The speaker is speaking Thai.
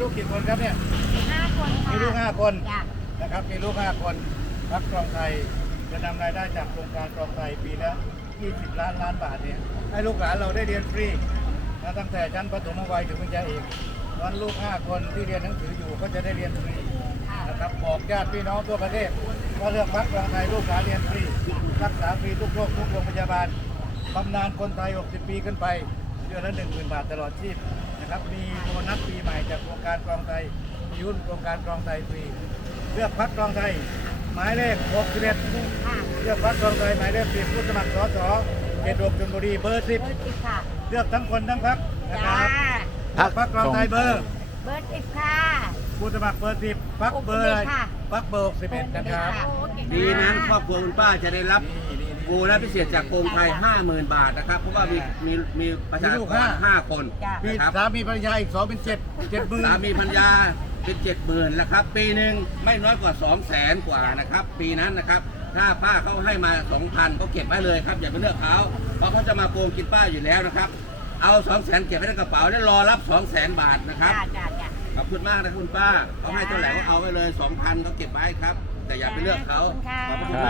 ลูกกี่คนครับเนี่ยห้าคนค่ะมีลูกห้าคนจ้ะนะครับมีลูกห้าคนพักกองไทยจะนำรายได้จากโครงการกองไทยปีละ20 ล้านล้านบาทเนี่ยให้ลูกหลานเราได้เรียนฟรีนะตั้งแต่ชั้นประถมวัยถึงปริญญาเอกวันลูก5คนที่เรียนหนังสืออยู่ก็จะได้เรียนฟรีนะครับบอกญาติพี่น้องทั่วประเทศว่าเลือกพักกองไทยลูกหลานเรียนฟรีรักษาฟรีทุกโรคทุกโรงพยาบาลบำนาญคนไทย 60 ปีขึ้นไปเดือนละ10,000 บาทตลอดชีพ นะครับมีโบนัสปีใหม่จากโครงการกองไทยมีหุ้นโครงการกองไทยฟรีเลือกพักกองไทยหมายเลข61ค่ะเลือกพักกองไทยหมายเลข10ผู้สมัครสสเขตดกชลบุรีเบอร์เบอร์สิบค่ะ10เลือกทั้งคนทั้งพักนะคจ้ารับพักกองไทยเบอร์เบอร์สิบค่ะ ผู้สมัครเบอร์10พักเบอร์อะไรค่ะ พักเบอร์61นะครับ ดีนั้นครอบครัวคุณป้าจะได้รับ นี่นี่นี่โบนัสพิเศษจากกรมไทย 50,000 บาทนะครับ เพราะว่ามีมีมีประชามีลูชกนห้า ห้าคนจ้ะ มีนะครับสามีภรรยาอีกสองเป็น7 7หมื่นสามีพัญญาเป็น 70,000แล้วครับ ปีหนึ่งไม่น้อยกว่า 2 0 0แสนกว่านะครับ ปีนั้นนะครับ ถ้าป้าเขาให้มา 2,000ก็เก็บไว้เลยครับ อย่าไปเลือกเขาเพราะเขาจะมาโกงกินป้าอยู่แล้วนะครับ เอา 2 0 0แสนเก็บไว้ในกระเป๋าแล้วรอรับ 2 0 0แสนบาทนะครับ จ้าจ้าจ้า ขอบคุณมากนะคุณป้าเขาให้เท่าไหร่ก็เอาไว้เลย 2,000ก็เก็บไว้ครับ แต่อย่าไปเลือกเขาขอบคุณมากนะค